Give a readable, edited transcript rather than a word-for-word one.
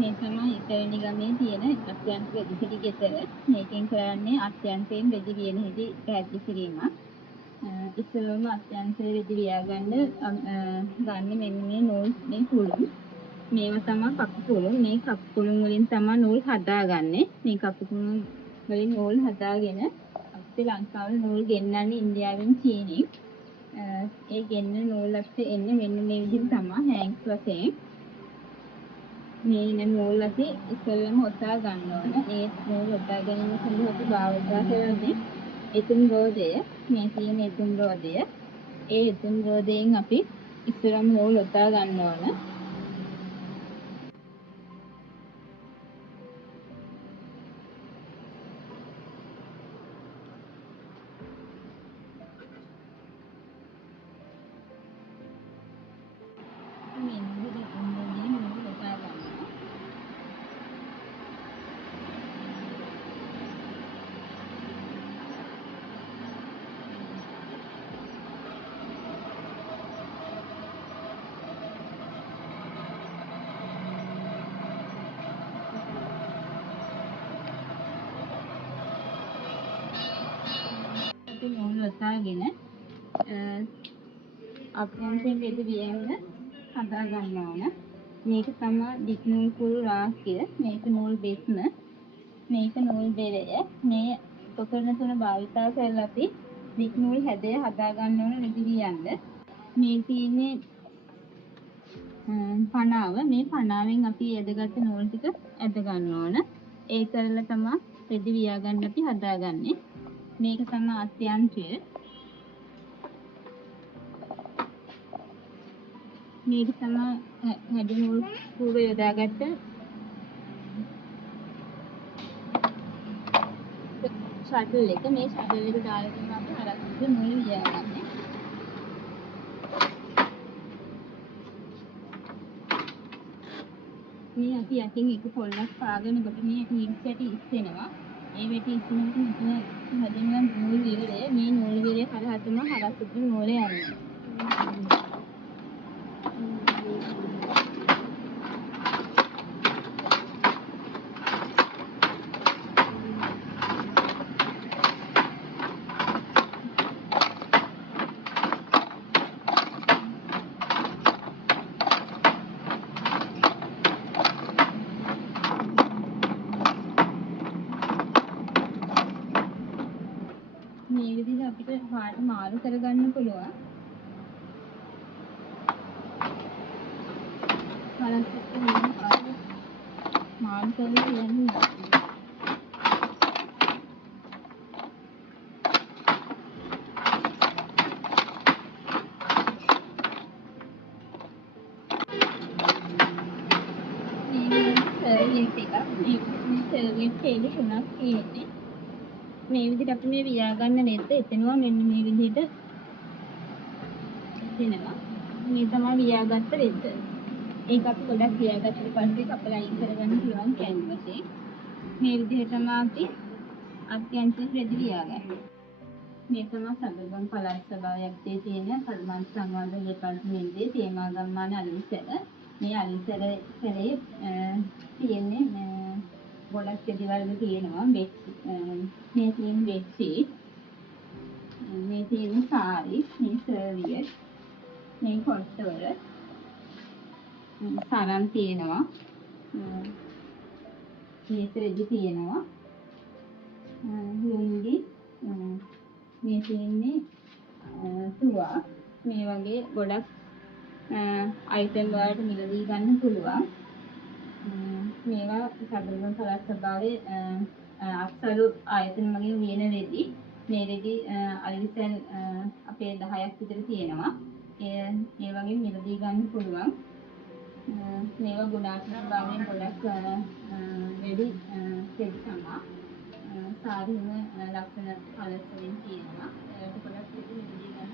මේ තමයි ඉස්සෙල්වෙනි ගමේ තියෙන අත්‍යන්ත වෙදිසිරි ගෙදර. මේකෙන් කරන්නේ අත්‍යන්තයෙන් වෙදි වියන හැටි පැහැදිලි කිරීමක්. ඉස්සෙල්වම අත්‍යන්තයේ වෙදි වියාගන්න ගන්න මෙන්න මේ නූල් මේ කුළුන්. මේවා තමයි කපු කුළුන්. මේ කපු කුළුන් වලින් තමයි නූල් හදාගන්නේ. මේ කපු කුළුන් වලින් නූල් හදාගෙන අපිට ලංකාවේ නූල් ගෙන්නන්නේ ඉන්දියාවෙන් චීනෙන්. ඒ ගෙන්න නූල් අපිට එන්නේ මෙන්න මේ විදිහට තමයි හෑන්ග්ස් වශයෙන්. මේ ඉන්න නූල් අපි ඉස්සෙල්ලම ඔතා ගන්න ඕන. ඒ නූල් ඔතා ගැනීම සඳහා අපි භාවිතා කරන්නේ එතුම් රෝදය. මේ තියෙන එතුම් රෝදය. ඒ එතුම් රෝදයෙන් අපි ඉස්සෙල්ලම නූල් ඔතා ගන්න ඕන. මේ නූල් එතුම් රෝදයෙන් නූල් ඔතා ගන්නවා. අපි නූල් ඔතාගෙන අභ්‍යන්තයෙන් වෙදි වියන්න හදා ගන්න ඕන. මේක තමයි දික් නූල් කුළු රාශිය. මේක නූල් බෙස්ම. මේක නූල් බෙරය. මේ උපකරණ තුන භාවිතා කරලා අපි දික් නූල් හැඩය හදා ගන්න ඕන වෙදි වියන්න. මේ තියෙන්නේ පනාව. මේ පනාවෙන් අපි ඇදගත්ත නූල් ටික ඇද ගන්න ඕන. ඒ කරලා තමයි වෙදි වියා ගන්න අපි හදාගන්නේ. මේක තමයි අත්‍යන්තය. මේක තමයි හැඩ නූල් කුර යොදාගත්ත ෂටල් එක. මේ ෂටල් එක දාලා තමයි අපි හරක්ට නූල් වියාගන්නේ. මේ අපි යටින් එක පොල්ලක් පාගනකොට මේ හීල්ස් ඇටි ඉස්සෙනවා. ඒ වෙටි ඉස්සෙනකොට මෙතන හැදෙනවා නූල් විරය. මේ නූල් විරය හරහා තමයි හරක්ට නූල යන්නේ. මේ විදිහට අපිට පාට මාරු කරගන්න පුළුවන්. හරක්ට මේ පාට මාරු කරලා යන්නේ. මේ විදිහට අපි මේ වියා ගන්න නෙත් එතනවා මෙන්න මේ විදිහට එතනවා. මේ තමයි වියාගත්ත රෙද්ද. ඒක අපි ගොඩක් වියාගත්තට පස්සේ කපලා අයින් කරගන්න පුළුවන් කැන්වසෙන්. මේ විදිහට තමයි අපි අත්‍යන්තයෙන් රෙදි වියාගන්නේ. මේ තමයි සබර්බන් පළාත් සභාවේ තියෙන කර්මාන්ත සංවර්ධන දෙපාර්තමේන්තුවේ තේමා ගම්මාන අලුසැල. මේ අලුසැලේ තියෙන්නේ ගොඩක් රෙදි වර්ග තියෙනවා. මේ තියෙන බෙඩ්ෂීට්, මේ තියෙන සාරි, මේ සර්වියට්, මේ කොට්ටවල සරන් තියෙනවා. මේ රෙදි තියෙනවා. ලුංගි, මේ තියෙන්නේ තුවා. මේ වගේ ගොඩක් අයිටම් වලට මිලදී ගන්න පුළුවන්. මේවා සබර්බන් පළාත් සභාවේ අක්සලු ආයතන වගේ වියන රෙදි. මේ රෙදි අලුසැල් අපේ 10ක් විතර තියෙනවා. ඒ වගේ මිලදී ගන්න පුළුවන්. මේවා ගුණාත්මක භාවයෙන් ගොඩක් වැඩි රෙදි තමයි. සාරිම ලක්ෂණ කලස් වලින් තියෙනවා. ඒකට ගොඩක් රෙදි මිලදී ගන්න